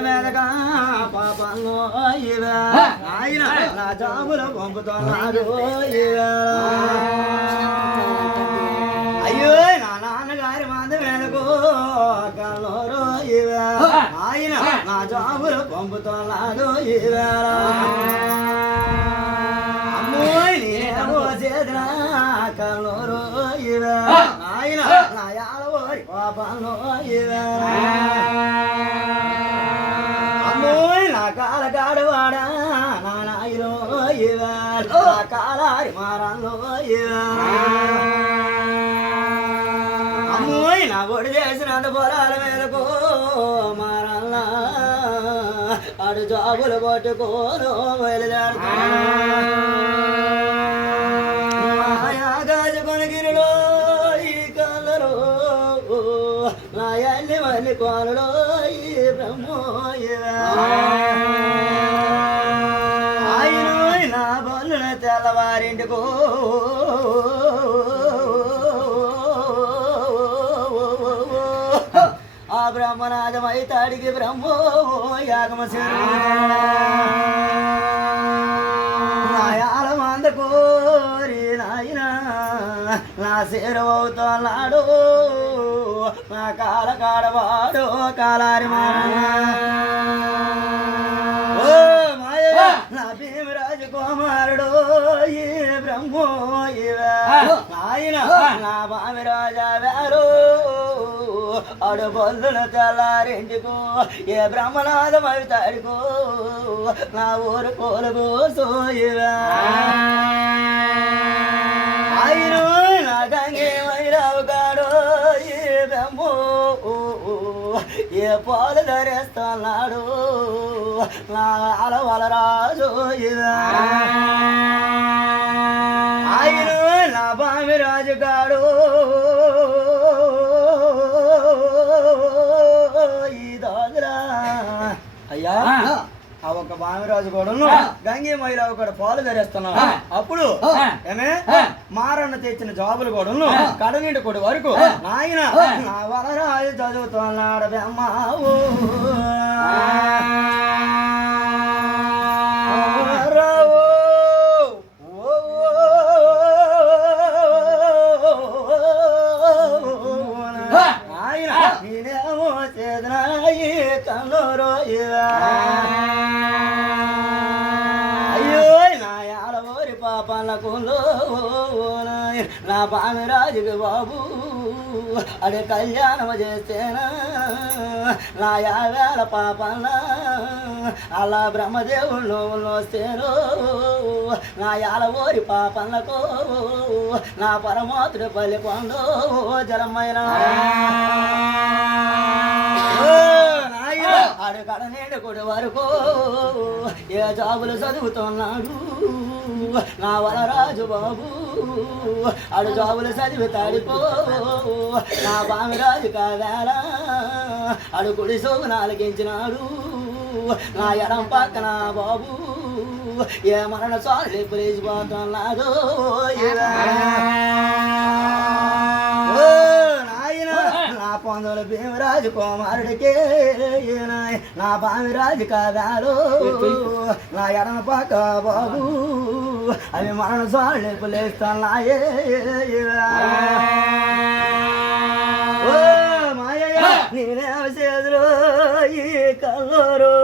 మీదగా పాపంలో ఇవే ఆయన నా జాబులు పంపుతున్నాడు అయ్యో నా నాన్నగారి మంద మీదకు కల్లూరు ఇవే ఆయన నా జాబులు పంపుతున్నాడు ఇవే అమ్మోయ్ నేనేమో చేసిన కల్లూరు ఇవే ఆయన నా యాలవోరి పాపంలో ఇవే అమ్మోయ్ నా కాలగాడవాడా నా నాయలో ఇవే నా కాలారి మారంలో ఇవే అమ్మోయ్ నా ఒడి చేసినంత పొలాల మీదకు మారల్లా అడు జాబులు పట్టుకోను బయలుదేరుగాజుకొనగిరిలో ఈ కళ్ళలో నా ఎల్లి మల్లి కోనలో ఈ బ్రహ్మోయా ఆయన నా బల్లున తెల్లవారింటికో ఆ బ్రహ్మనాథమైతాడికి బ్రహ్మో యాగమ నాయాల మంద కోరి నాయన నా సేరవవుతున్నాడు నా కాల కాడవాడు కాలారి నా భీమరాజు కుమారుడు ఈ బ్రహ్మో నాయన నా భామిరాజా వేరు అడు బొల్లున తెల్లారింటికో ఏ బ్రహ్మనాథం అవి తాడికో నా ఊరు కోలుకో సోయివా ఆయన నా గంగే వైరావు కాడు ఈ బ్రహ్మో ఏ పాలు ధరేస్తున్నాడు నా అలవల రాజు ఇవా ఆయన నా బామి రాజు కాడు ఈ దాదురా అయ్యా ఆ ఒక బామిరాజు కూడా గంగే మైరావు కూడా పాలు ధరేస్తున్నావు అప్పుడు ఏమే మారన్న తెచ్చిన జాబులు కూడా కడనీటి కొడు వరకు నాయన నా వలరాజు చదువుతున్నాడు బెమ్మావు నాయన నేనేమో చేదనాయి కన్నూరు ఇవా నా పామిరాజుకి బాబు అడే కళ్యాణం చేస్తేనా నా యావేళ పాపన్న అలా బ్రహ్మదేవుళ్ళు వస్తేను నా యాలవోరి పాపన్నకు నా పరమాత్రుడి పల్లి కొండో జలమైన ఆడు కడనేడు కొడు వరకు ఏ జాబులు చదువుతున్నాడు నా వలరాజు బాబు ఆడు జాబులు చదివి తాడిపో నా బామిరాజు కావేళ ఆడు కుడి సోగు నాలుగించినాడు నా ఎడం పక్కన బాబు ఏ మరణ చాలు పులేసిపోతున్నాడు నా పొందలు భీమరాజు కుమారుడికే నా బామిరాజు కాదాలు నా ఎడమ పక్క బాబు అవి మరణ చాలు పులేస్తున్నాయే నేనేమ చేదురు ఈ కల్లూరు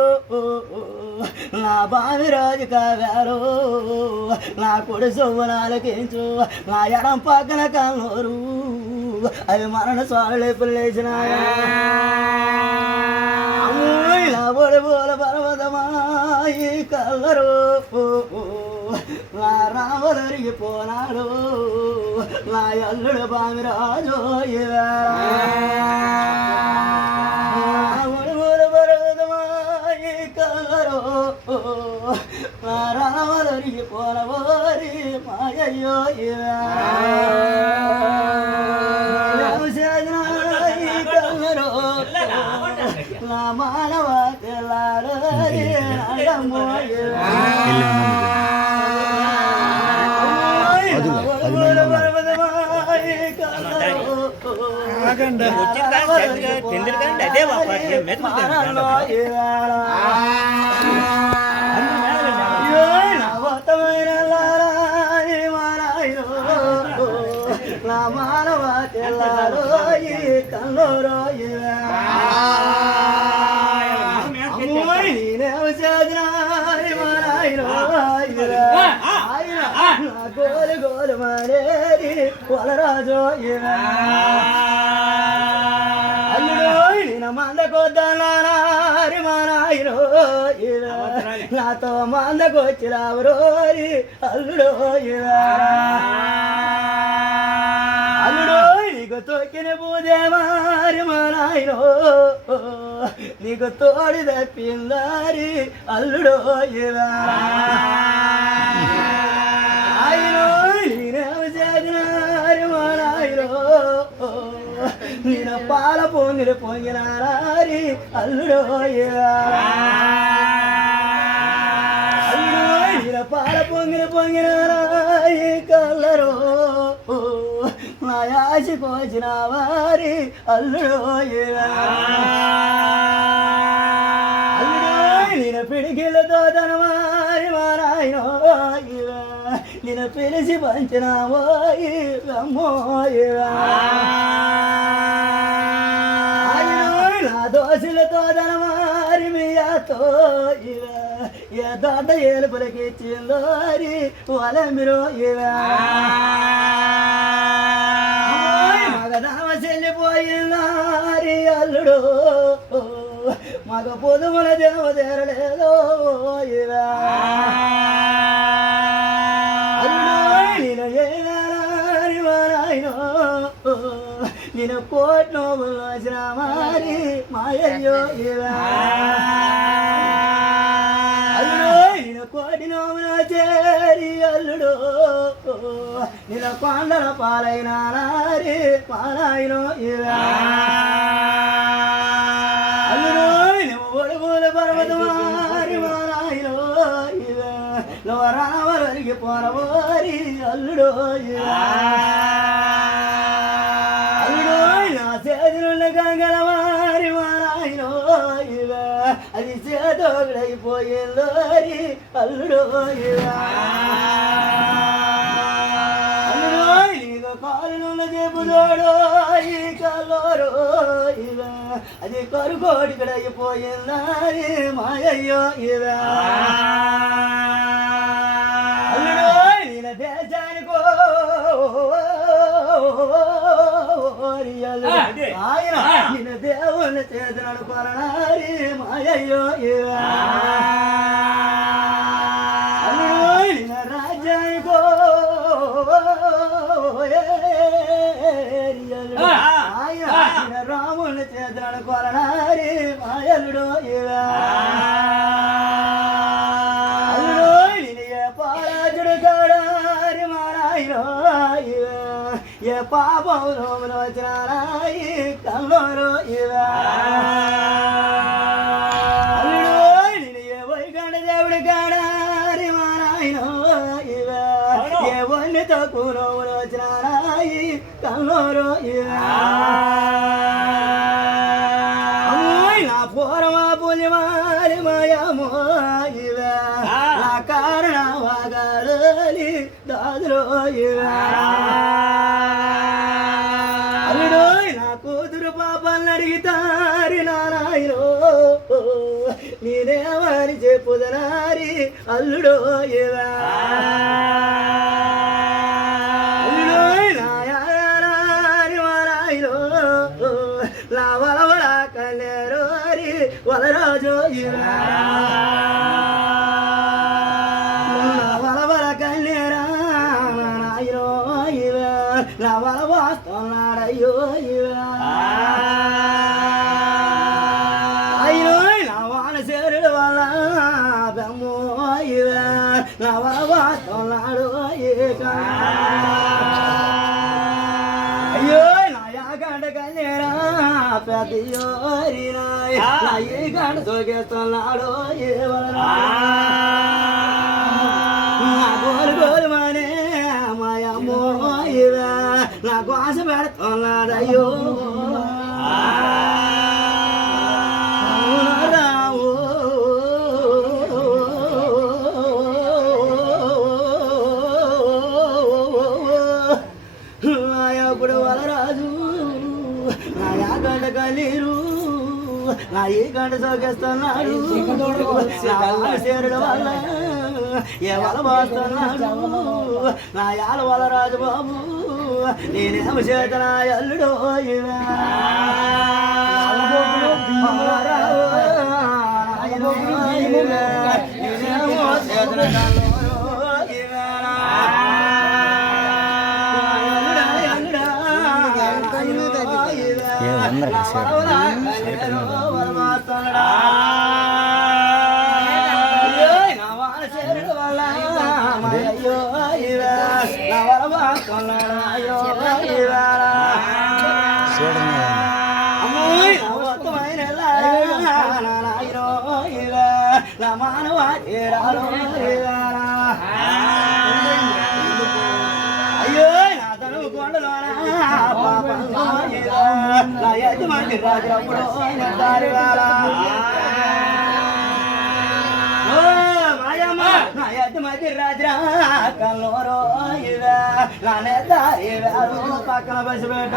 నా బామిరాజు కాగారు నా కొడి సొమ్ము నాలకించు నా ఎడం పక్కన కల్లూరు అవి మరణ సాళ్ళు పుల్లేసినాయా నా బొడి పూల పర్వతమా ఈ కల్లరు నా రామదరిగిపోనాడు నా అల్లుడు బామిరాజు పర్వతమా ఈ కల్లరు నా రామదరిగిపోనవారి మాయయ్యో నా మానవ తెల్లారు నా మానవ తెల్లారో కన్నోరో నేనేమో చేసిన ఆయన గోలు గోలు మారేది వలరాజు అల్లుడు నేను మందకొద్దారి మానాయనో నాతో మందకొచ్చి రావురోరి అల్లుడు అల్లుడు నీకు తొక్కిన పూజే మారి మానాయనో నీకు తోడి తప్పిందారి అల్లుడు ఆయన నేనేమో చేసినారి మానాయనో నేను పాల పొంగిలి పొంగినారి అల్లుడు నేను పాల పొంగిలి పొంగినారి కల్లరో నా యాసి కోచిన వారి అల్లుడు అల్లుడు నేను పిడికిలతో తన వారి మారాయనో నేను పిలిచి పంచినావో అమ్మో నా దోశలతో తన వారి మీయాతో ఏ దొడ్డ ఏలుపులకి ఇచ్చిందోరి వాళ్ళ మీరు మగదామ చెల్లిపోయిందారి అల్లుడు మగ పొదుముల దేవదేరలేదో అల్లుడు నేను ఏనారి మారాయనో నేను కోట్ నోబులు వచ్చిన మారి మాయయ్యో కోటి నోమున చేరి అల్లుడు నిల కొండల పాలైన నారి పాలాయనో అల్లుడు నువ్వు ఒడుగుల పర్వతమారి మారాయనో నువ్వు రావరికి పోరవోరి అల్లుడు అల్లుడు నా చేతులున్న గంగలవారి మారాయనో అది చేతోడైపోయిందోరి అల్లుడు అల్లుడు నీకు కాలునున్న చెప్పుదోడో ఈ కల్లోరో అది కొరుకోడికడైపోయిందని మాయయ్యో అల్లుడు నేను దేశానికో ఆయన నిన్న దేవుని చేతనడు కొరనారి మాయయ్యో అల్లుడు నిన్న రాజ్యానికో ఆయన నిన్న రాముని చేతనడు కొరనారి మాయల్లుడు అల్లుడు నిన్న ఏ పారాజుడు కాడారి మారాయనో ఏ పాపం రోములు వచ్చినారాయి కన్నోరు అల్లుడు నేను ఏ వైకంఠ దేవుడు కాడారి మారాయనో ఏ వన్యతో కూరోములు వచ్చినారాయి కన్నోరు నా పూర్వ పులిమారి మాయమో నా కారణ వాగాలి దాదులో అల్లుడు నా కూతురు పాపాలను అడిగితారి నారాయణో నేనేమని చెప్పుదనారి అల్లుడు అల్లుడు నాయారి మారాయణో నా వలవల కన్నేరు హరి వలరాజు వలవల కన్నేరా నాయనో నా వలవాస్తున్నాడయ్యో అయ్యో నా వాన చేరుడు వల్ల బెమ్మో నా వలవాస్తున్నాడు అయ్యో నా యాగంట కన్నేరా పెద్దయోరి నా ఈ గంట తోకేస్తున్నాడు నా గోలు గోలు మానే మాయమ్మో నా కోస పెడుతున్నాడయ్యో ఈ గంట సోకేస్తున్నాడు చేరుడు వల్ల ఏ వల పోస్తున్నాడు నా యాల వల రాజుబాబు నేనేమో చేతన అల్లుడో నేనేమో చేతన అయ్యో నా తను కొండలోనా మంది రాజప్పుడు మధ్య రాజరా కల్లూరు పక్కన బస్సు పెట్ట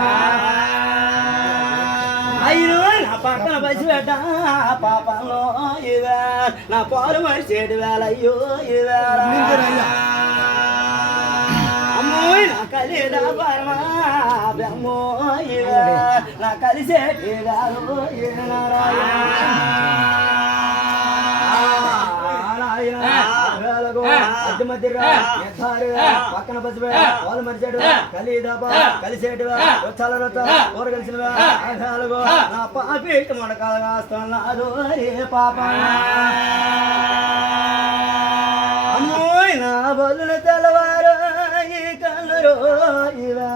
అయ్యో నా పక్కన బస్సు పెట్ట పాపంలో ఇవే నా పాలు మరిచేటి వేళ అయ్యో ఇవేళ అమ్మోయ్ నా కలిదా పరమా బ్రహ్మో ఇవే నా కలిసేటి వేళ పక్కన బస్సు వాళ్ళు మరిచాడు కలిదాబా కలిసేడు వచ్చాల కూర కలిసినవా నా పాపి మొడకాల కాస్తున్నాడు పాప అమ్మోయ్ నా బలున తెల్లవారు ఈ కళ్ళరు ఇవా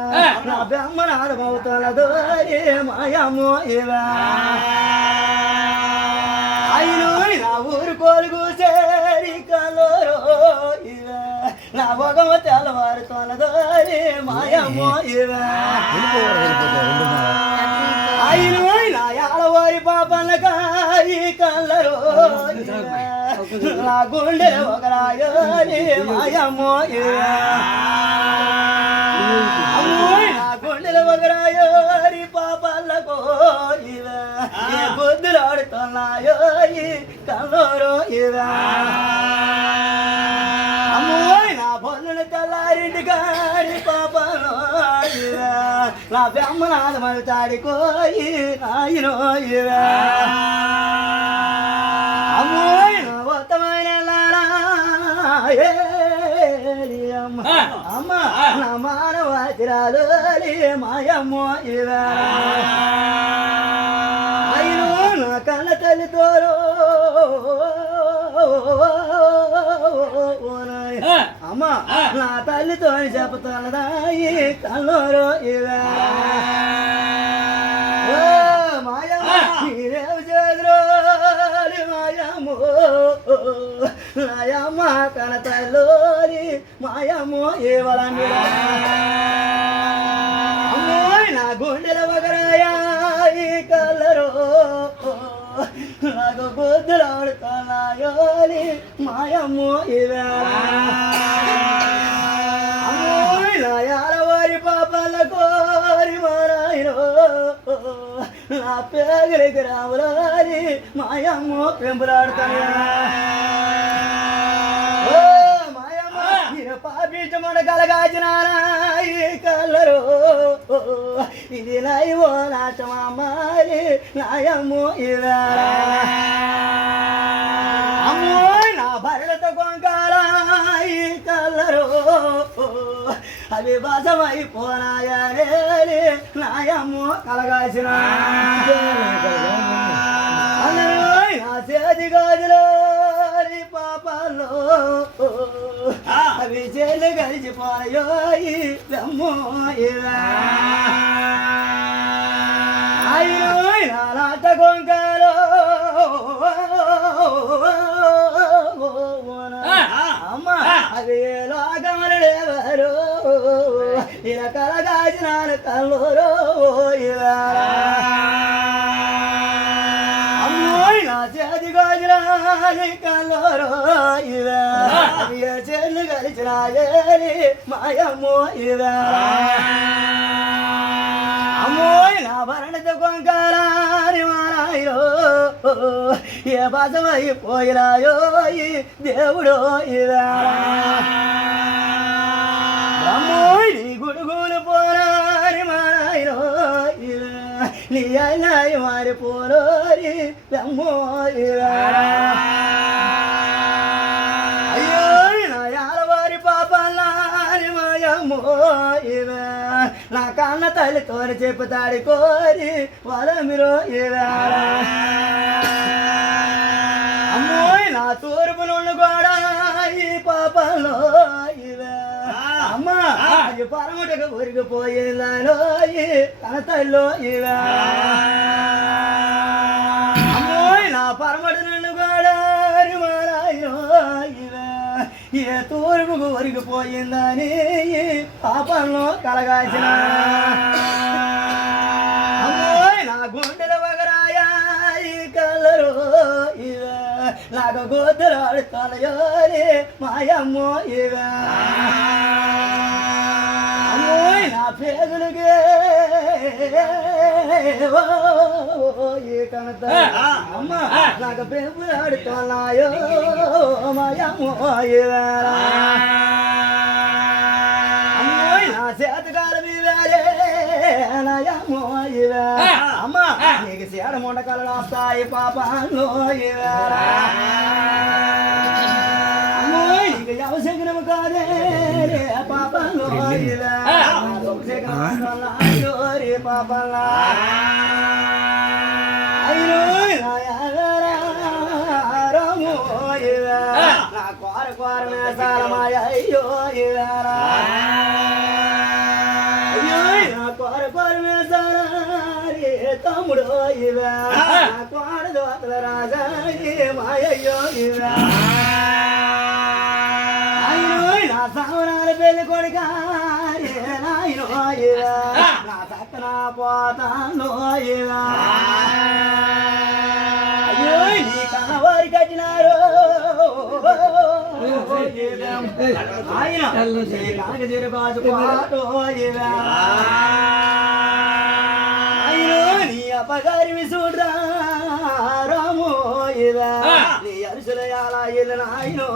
నా బ్రహ్మనాడమవుతాడు మాయమ్మో ఇవా అయినో నా ఊరు కోలుగు సేరి కలరు ఇవే నా భగమ తెల్లవారుతోనదో మాయమ్మో ఇవే అయినో నా యాలవారి పాపలకా ఈ కలరు నా గుండె ఒకరాయో మాయమ్మో ఇవే అమ్మోయ్ నా గుండెల ఒకరాయో పాపలకు ఇవే బుద్ధులాడుతున్నాయో ఈ కల్లూరు ఇవే అమ్మోయ్ నా బొల్లుని తెల్లారింటి గారి పాపలో ఇవే నా బ్రహ్మనాథమని తాడికోయి నాయనో ఇవే అమ్మోయ్ నా ఉత్తమైన అమ్మ నా మానవాతిరాలు మాయమ్మో ఇవే అయినో నా కళ్ళ తల్లితోరు అమ్మ నా తల్లితో చెప్తున్నదాయి కల్లూరు ఇవే మాయమ్మ చేదురు మాయమ్మో నాయమ్మ కన తల్లోరి మాయమ్మో ఇవ్వాలని అమ్మోయ్ నా గుండెల వగరాయా ఈ కల్లరు నాకు బుద్ధులాడుతున్నాయోలి మాయమ్మో ఇవే అమ్మోయ్ నా యాలవారి పాపల కోరి మారాయినో నా పేగలికి రావులారి మాయమ్మో పెంపులాడుతాయా పాపించమడ కలగాచినారా ఈ కల్లరు ఇది నైవో నాశమారి నాయమ్మో ఇవే అమ్మోయ్ నా భరత కొంకాల ఈ కల్లరు అవి బాసమైపోనాయనే నాయమ్మో కలగాచిన నా చేతి గాజులో పాపలో అవి చేలు కలిసిపోయో ఈ బ్రహ్మో ఇవే అయ్యో నా నాట కొంకాలో అమ్మ అవి లోకమరుడెవరు ఇలా కలగాచినాను కల్లూరు ఇవే అమ్మోయ్ నా చేతి గాజురాని కల్లూరు ఇవే చెల్లు కలిసినాయే మాయమ్మో ఇవే అమ్మోయ్ నా భరణిత కొంకారాని మారాయో ఏ బాసమైపోయినాయో దేవుడో అమ్మోయ్ నీ గుడుగులు పోరాని మారాయో నీ అన్నాయి మారిపోరోరి అమ్మో అయ్యో నా యాలవారి పాపాలని మాయమ్మో నా కన్న తల్లితో చెప్పుతాడి కోరి వాళ్ళ మీరు అమ్మోయ్ నా తూర్పు నుండి కూడా ఈ పాపంలో అమ్మా అది పరమటకు ఉరిగిపోయిందాలో కన్న తల్లిలో అమ్మోయ్ నా పరమటి నుండి కూడా ఏ తూర్పుకు ఒరిగిపోయిందని పాపంలో కలగాల్సిన అమ్మోయ్ నా గుండెల వగరాయా ఈ కలరు నాకు గోతులాడుతాయో మాయమ్మో అమ్మోయ్ నా పేగులుగే కనత అమ్మ నాకు పెంపులాడుతున్నాయో మాయమ్మో అమ్మోయ్ నా చేతకాల మీరే నాయమ్మో అమ్మ నీకు సేడ మొండకాలు వస్తాయి పాపంలో అమ్మోయ్ నీకు అవసరం కాదే పాపంలో రే పాపంలా అయ్యో నా కోర కోర మేసాలమాయ అయ్యో అయ్యో నా కోర కోర మేసాల రే తమ్ముడు నా కోడ దోతల రాజా మాయయ్యో అయ్యో నా సావనాల పెళ్లి కొడుకా నా చక్కన పోతాను అయ్యో నీ కనవారి కట్టినారు ఆయన కనక తిరుగాజు పాటు అయ్యో నీ అపగారి విసుడ్రా రామో నీ అరుసులయాల ఇల్లు నాయనో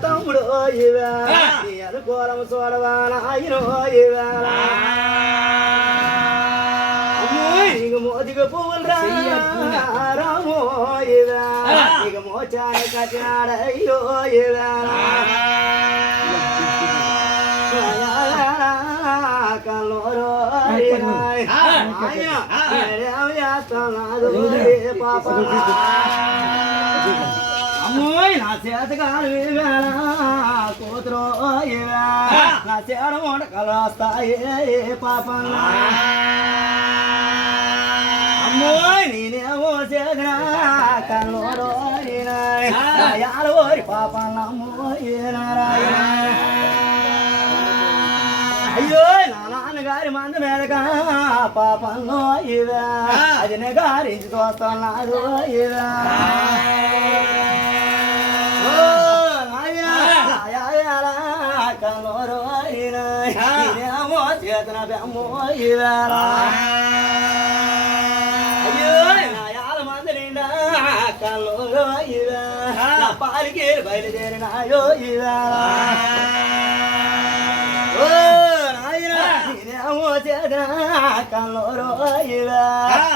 తమ్ముడు నీ అనుకూలము చూడవానాయనో నీకు మోదిగ పువ్వులు రామో ఇక మోచాని కట్టినాడయ్యో కల్లోరో పాప అమ్మోయ్ నా చేతకాలు వేవేళ కూతురు నా చేడ వంటకాలు వస్తాయి పాపంలా అమ్మోయ్ నేనేమో చేసిన కన్నోరు ఓరి పాపంలా అమ్మోయ్ అయ్యో నా నాన్నగారి మంద మీదగా పాపంలో అది నెగారించి చూస్తున్నాడు కన్నోరు నేనేమో చేతన బెమ్మో అయ్యో నా యాల మంది నిండా కన్నోరు పాలికి బయలుదేరినాయో నేనేమో చేతన కన్నోరు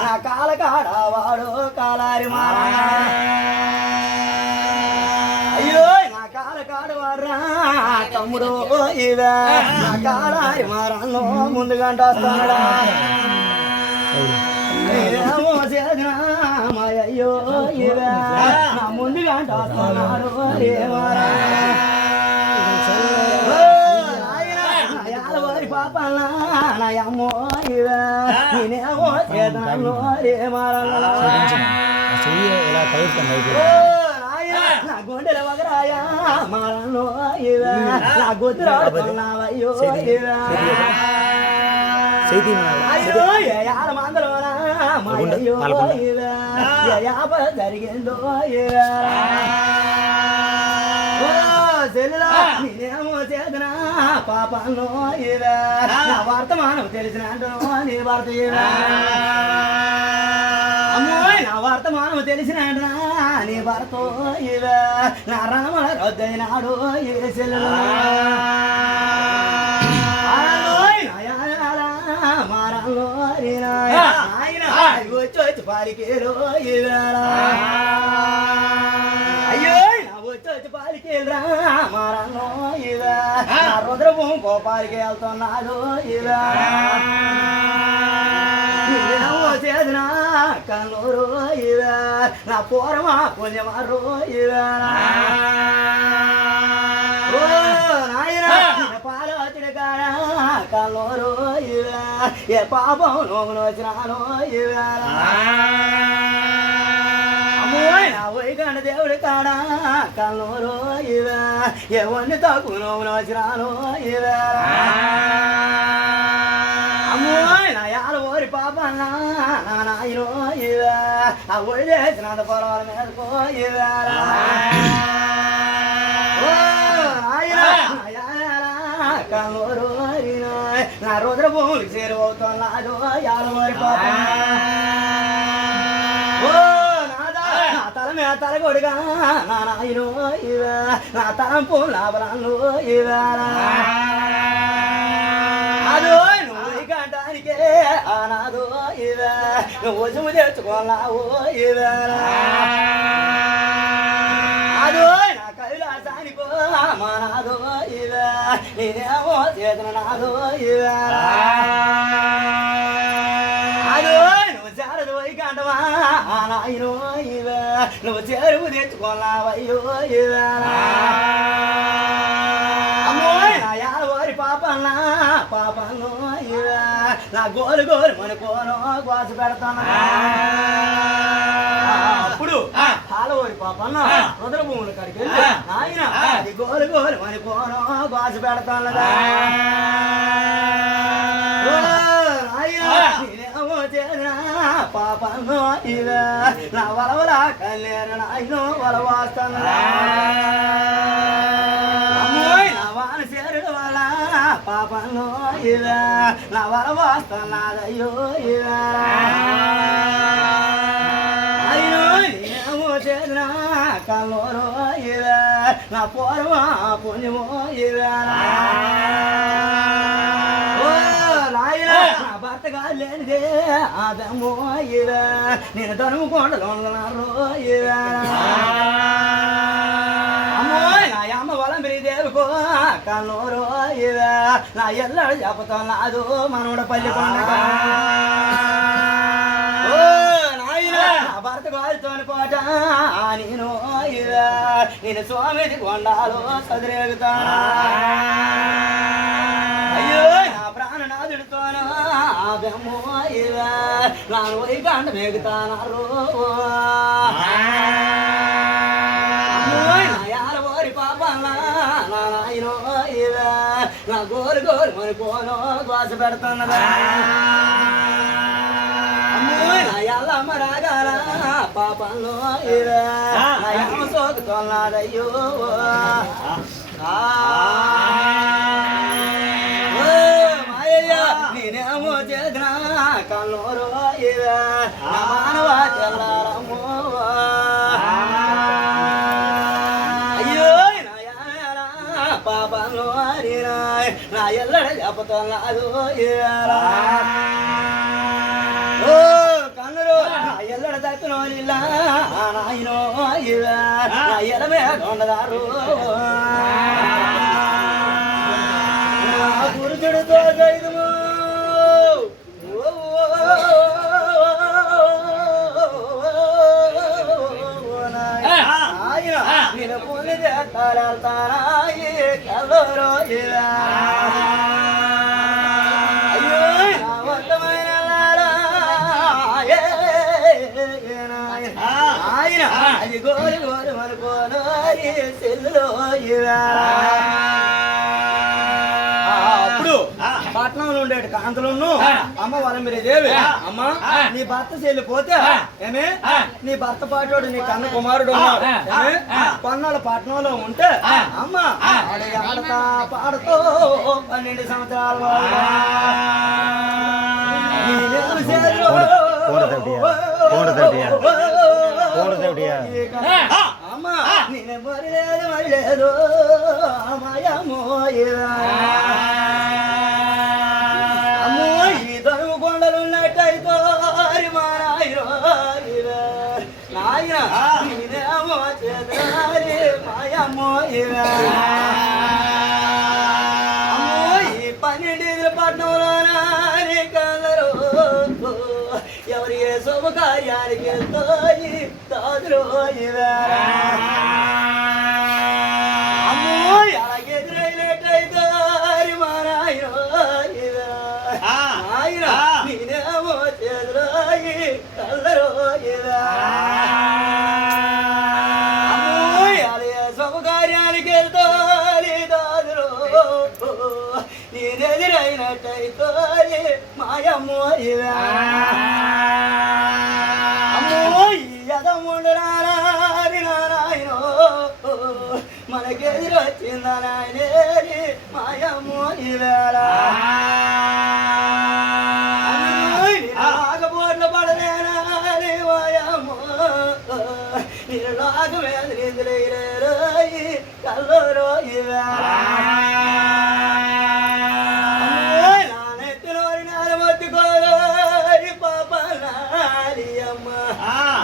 నా కాల కాడవాడు కాలారి మారా అయ్యో నా కాల కాడవాడ్రా తమ్ముడు నా కాలారి మారాలో ముందుగంట వస్తాడా నేనేమో చేతన మాయయ్యో నా ముందుగంట వస్తున్నాడు మారా పాపల్లా నా అమ్మో నేనేమో చేతనలో రే మారలా నా గుండెల వగరాయా మారలో నా గుర్తురాడుతున్నావయ్యో అయ్యో యాల మందలోనా మాయయ్యో యాప జరిగిందో చెల్లులా నేనేమో చేదనా పాపంలో ఇవే నా వర్తమానం తెలిసినట్టు నీ భర్త ఇవే అమ్మోయ్ నా వర్తమానం తెలిసినట్టు నీ భర్త ఇవే నా రామల రొద్దైనాడు ఇవే చెల్లులా మారంలో ఆయన వచ్చి పాలికేరు అయ్యో వచ్చి పాలికేరా మారంలో ఇవే నా రుద్రభూ గోపాలికి వెళ్తున్నాడు ఇవే చేసిన కన్నూరు ఇవే నా పూర్వమా పుణ్యమారు ఇవే పాలవతిని కాడా కన్నూరు ఇవే ఏ పాపం నోములు వచ్చినాను ఇవే వైగండ దేవుడి కాడా కన్నూరు ఇవే ఏ వన్ని తక్కువ నోములు వచ్చినాను ఇవే అమ్మోయ్ నా యాల ఓరి పాపన్నా నా నాయనో ఇవే ఆ ఒడి చేసిన పొలాల మీదకో ఇవే కన్నూరు నా రుద్ర భూమికి చేరువవుతున్నాడు యాలవారి పాప నా తల మీద తలగొడిగా నా నాయను ఇవే నా తలంపు లాభరాలు ఇవే అదో నువ్వు గంటానికే అనాదో ఇవే నువ్వు రుజువు తెచ్చుకోలావు ఇవే అదో నా కైలాసానికో మానాదో ఇవే నేనేమో చేతన నాదో ఇవే అదో నువ్వు చేరదు వైకంఠమా నాయనో ఇవే నువ్వు చేరువు తెచ్చుకోలావయ్యో ఇవే అమ్మోయ్ నా యాలవారి పాపన్నా పాపంలో ఇవే నా గోలు గోలు మనకోనో కోస పెడతాను అప్పుడు పాలవారి పాపన్న రుద్ర భూముల కాడికి వెళ్ళి ఆయన అది గోలు గోలు మనకోనో కోస పెడతాను నేనేమో చేసిన పాపంలో ఇవే నా వలవల కళ్యాణ నాయనో వలవాస్తాను నా వాన చేరుడు వల్ల పాపంలో ఇవే నా వలవాస్తున్నాదయ్యో ఇవే అయ్యో నేనేమో చేసిన కన్నూరు ఇవే నా పూర్వ పుణ్యమో ఇవే భర్తగా లేనిదే ఆదమో ఇవే నేను తనుము కొండలు ఇవే అమ్మోయ్ నా అమ్మ వలంబరి దేవుకో కన్నూరు ఇవే నా ఎల్లడు చెప్పుతున్నాదు మనోడ పల్లి కొండగ భర్త గాలితోని పోట నేను ఇవే నేను స్వామిని కొండాలో చదిరేగుతా అయ్యో నా ప్రాణనాథుడితోనో ఆదమో ఇవే నాను వైకంఠ మేగుతానారు యాలవారి పాపన్నా నా నాయనో ఇవే నా గోరు గోరు మనుకోనో దోశ పెడుతున్నదా అమ్మోయ్ నా ఎల్లమ్మ రాగాల పాపంలో ఇవే నా అమ్మ సోకుతున్నాడయ్యో నేనేమో చేసిన కన్నూరు ఇవే నా మానవ చెల్లారమ్మో అయ్యో నా పాపంలో నా ఎల్లడ చెప్పుతున్నాదు ఇవేలా ఓ కన్నురు నా ఎల్లడ దక్కునో నిల్లా నాయనో ఇవే నా ఎలమే కొండదారు పురుషుడితో జైదము ఆయన నేను పులి చేస్తారాయి కలరు అయ్యో నా వర్తమైన ఆయన అది గోరు గోరు మనుకోను సెల్లులో అప్పుడు పట్నంలో ఉండేటి అంతలోను అమ్మ వలంబిరేదేవి అమ్మ నీ భర్త చెల్లిపోతే ఏమే నీ భర్త పాటోడు నీ కన్న కుమారుడు ఉన్నాడు ఏమే కొన్నాళ్ళ పట్టణంలో ఉంటే అమ్మ ఆడతా పాడుతూ 12 సంవత్సరాలు అమ్మ నేను మరిలేదు మరిలేదు అమ్మాయమ్మో అమ్మో ఈ తరువు కొండలు ఉన్నట్టయితో మా నాయన నేనేమో చేతారి మాయమ్మో అమ్మో ఈ 12 పట్టణంలోనా కలరు ఎవరి ఏ శుభకార్యానికి వెళ్తాయి తాదులో అమ్మో ఎలాగెదురైనట్టయితే మా నాయన నేనేమో చేతురాయి కలరు అమ్మో ఎలాగే శుభకార్యానికి వెళ్తాయి తాదులో నేనెదురైనట్టయితే మాయమ్మో మనకెదురొచ్చిందా నాయనే మాయమ్మో ఆగబోట్ల పడలేనా మాయమ్మో నేను నాకు మీద నిద్రయ్యి కల్లరో నానెత్తినోరి నారమొత్తుకోరి పాప నాలి అమ్మ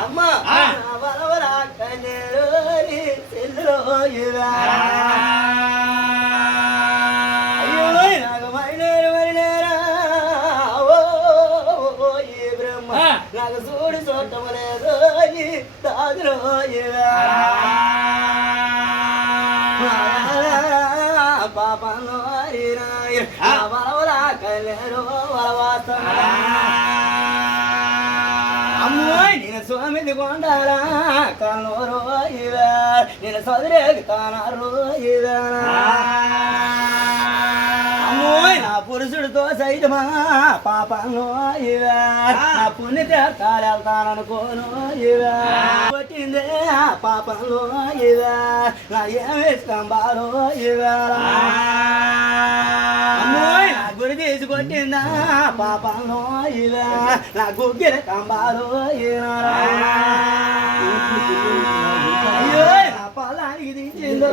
అమ్మ నా బలవరా కన్నేరోరి చెల్లులో అయ్యో నాకు మైలేరు మరిలేరా ఓ ఈ బ్రహ్మ నాకు చూడు చూడటమలేదు దాదులో పాపంలో బలవరా కన్నేరో వలవాస అమ్మోయ్ నేను స్వామిది కొండారా కన్నూరు నేను చదిరేగుతానారు అమ్మోయ్ నా పురుషుడితో సైతమా పాపంలో నా పుణ్య తీర్థాలు వెళ్తాననుకోను కొట్టిందే పాపంలో నా ఏమి స్తంభాలు అమ్మోయ్ నా గురి తీసుకొట్టిందా పాపంలో నా గుగ్గిర కంబాలు అయ్యో నా పొలానికి దించిందో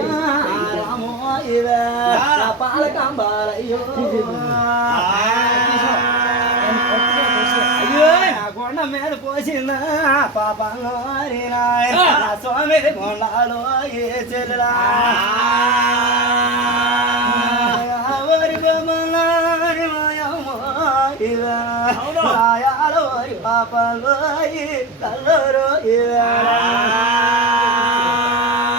రామో నా పాల కంబాలయ్యో అయ్యో నా కొండ మీద పోసిందా పాపంలో నా స్వామి కొండలో ఏ చెల్లా పాపలో కల్లరు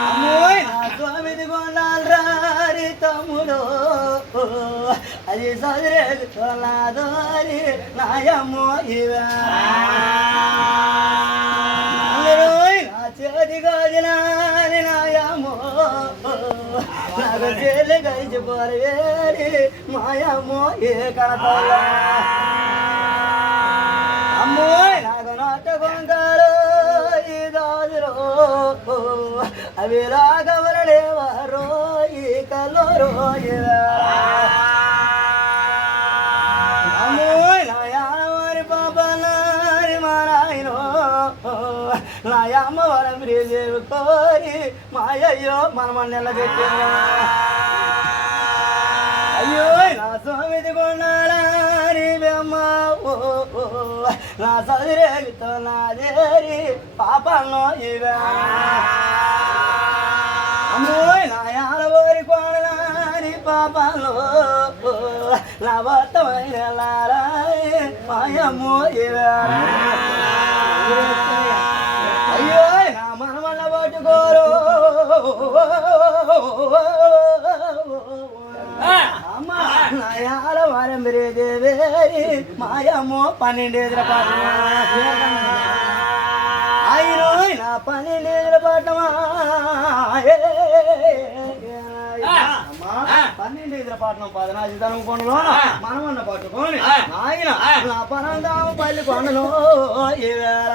అమ్మోయ్ నా స్వామిది కొండాలి తమ్ముడు అది చదిరేగుతోలాదోరి నాయమ్మో నా చేతి గోజనాని నాయమ్మో నాకు చేలు గడిచిపోరేది మాయమ్మో ఏ కనపల్లా అమ్మోయ్ నాకు నాట కొంటారు ఈ దాదులో అవి రాగవరడేవారో ఈ కల్లరో అమ్మోయ్ నా యానవారి పాపనారి మా నాయనో నా అమ్మ వరం రేజేవి కోరి మాయయ్యో మనమన్నెల చెప్పినా అయ్యో నా స్వామిది కొండాలి బెమ్మ నా చదిరేగుతో నాదేరి పాపంలో అమ్మోయ్ నా యానవారి కొండలాని పాపంలో నా భర్తమైన మాయమ్మో అయ్యో నా మనమల్ల పట్టుకోరు అమ్మ నాయాల వారం బిరేదేవే మాయమ్మో 12 ఎదుర పాటమా అయినో నా 12 ఎదుర పాటమా 12 ఎదుర పట్నం పదనాశితనం కొండలో మనమన్న పట్టుకొని నాయన నా పనందాము పల్లి కొండలో ఈ వేళ